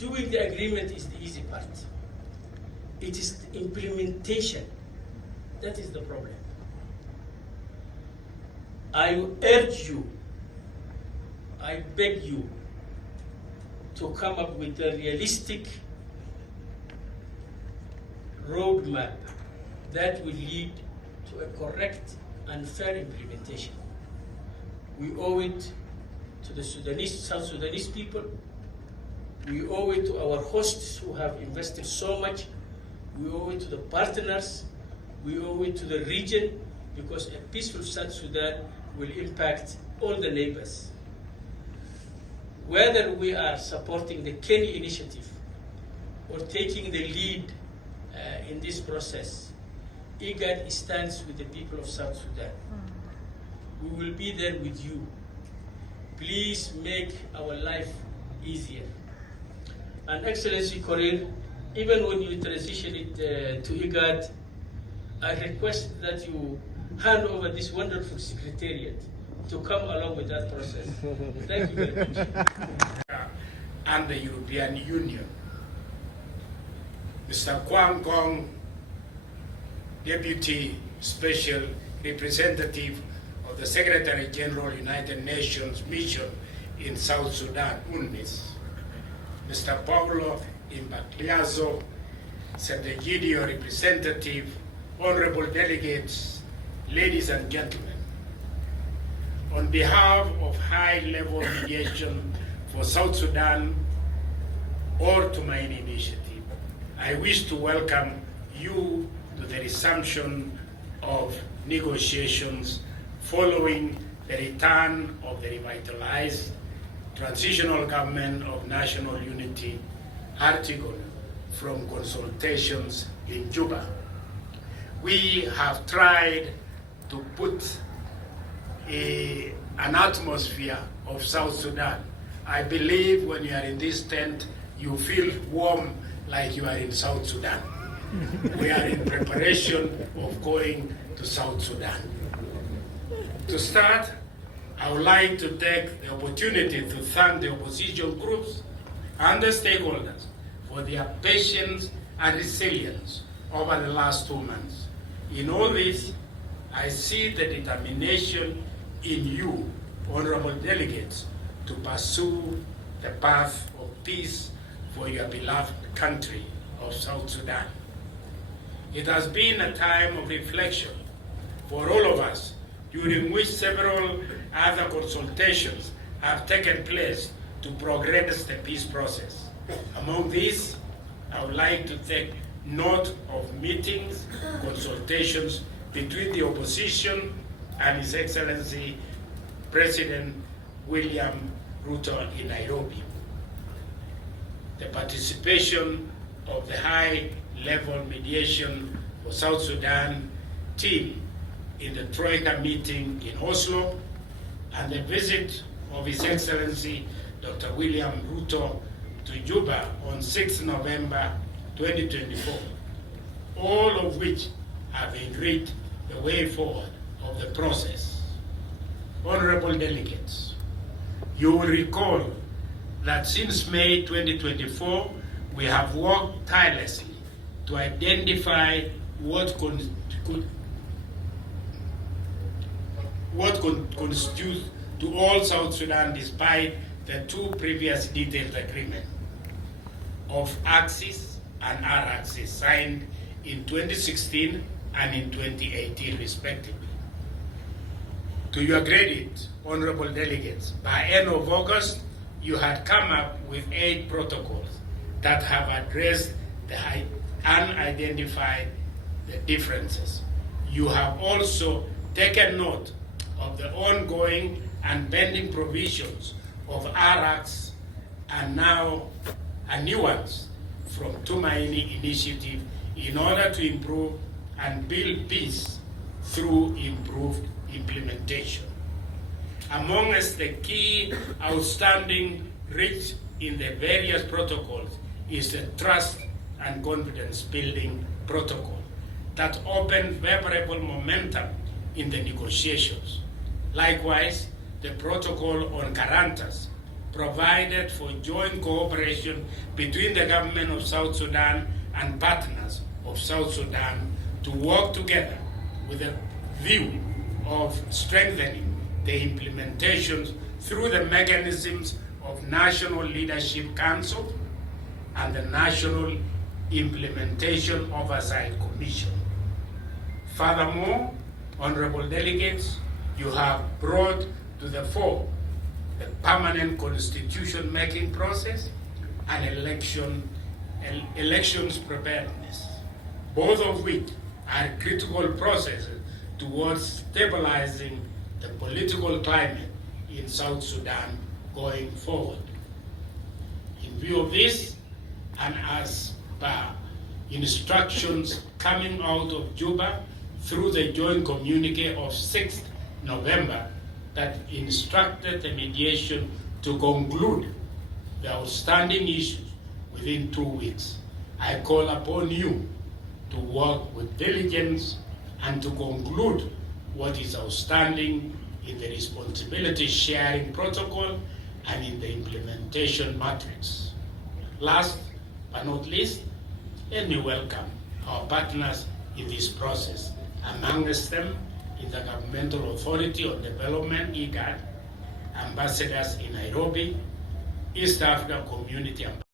doing the agreement is the easy part. It is the implementation that is the problem. I urge you, I beg you to come up with a realistic roadmap that will lead to a correct and fair implementation. We owe it to the South Sudanese people. We owe it to our hosts who have invested so much. We owe it to the partners. We owe it to the region, because a peaceful South Sudan will impact all the neighbors. Whether we are supporting the Kenny initiative or taking the lead in this process, IGAD stands with the people of South Sudan. We will be there with you. Please make our life easier. And Excellency Korir, even when you transition it to IGAD, I request that you hand over this wonderful secretariat to come along with that process. Thank you very much. And the European Union. Mr. Kwang Kong, Deputy Special Representative of the Secretary General United Nations Mission in South Sudan, UNMISS. Mr. Paulo Imbacliazo, Secretarial Representative, Honorable Delegates, ladies and gentlemen. On behalf of high-level mediation for South Sudan or Tumaiani Initiative, I wish to welcome you to the resumption of negotiations following the return of the revitalized transitional government of national unity article from consultations in Juba. We have tried to put an atmosphere of South Sudan. I believe when you are in this tent, you feel warm like you are in South Sudan. We are in preparation of going to South Sudan. To start, I would like to take the opportunity to thank the opposition groups and the stakeholders for their patience and resilience over the last 2 months. In all this, I see the determination in you, honorable delegates, to pursue the path of peace for your beloved country of South Sudan. It has been a time of reflection for all of us, during which several other consultations have taken place to progress the peace process. Among these, I would like to take note of meetings, consultations between the opposition and His Excellency President William Ruto in Nairobi. The participation of the high-level mediation for South Sudan team in the Troika meeting in Oslo, and the visit of His Excellency Dr. William Ruto to Juba on 6 November 2024, all of which have agreed the way forward of the process. Honorable delegates, you will recall that since May 2024, we have worked tirelessly to identify what constitutes to all South Sudan, despite the 2 previous detailed agreements of Axis and R-Axis signed in 2016 and in 2018 respectively. To your credit, honorable delegates, by end of August, you had come up with 8 protocols that have addressed the unidentified differences. You have also taken note of the ongoing and pending provisions of RX and now a new ones from Tumaiani Initiative in order to improve and build peace through improved implementation. Amongst the key outstanding reached in the various protocols is the trust and confidence building protocol that opened favorable momentum in the negotiations. Likewise, the protocol on guarantors provided for joint cooperation between the government of South Sudan and partners of South Sudan to work together with a view of strengthening the implementations through the mechanisms of National Leadership Council and the National Implementation Oversight Commission. Furthermore, honorable delegates, you have brought to the fore the permanent constitution-making process and elections preparedness, both of which are critical processes towards stabilizing the political climate in South Sudan going forward. In view of this, and as per instructions coming out of Juba through the joint communique of 6th November that instructed the mediation to conclude the outstanding issues within 2 weeks, I call upon you to work with diligence and to conclude what is outstanding in the responsibility sharing protocol and in the implementation matrix. Last but not least, let me welcome our partners in this process, amongst them Intergovernmental Authority on Development, IGAD, ambassadors in Nairobi, East Africa Community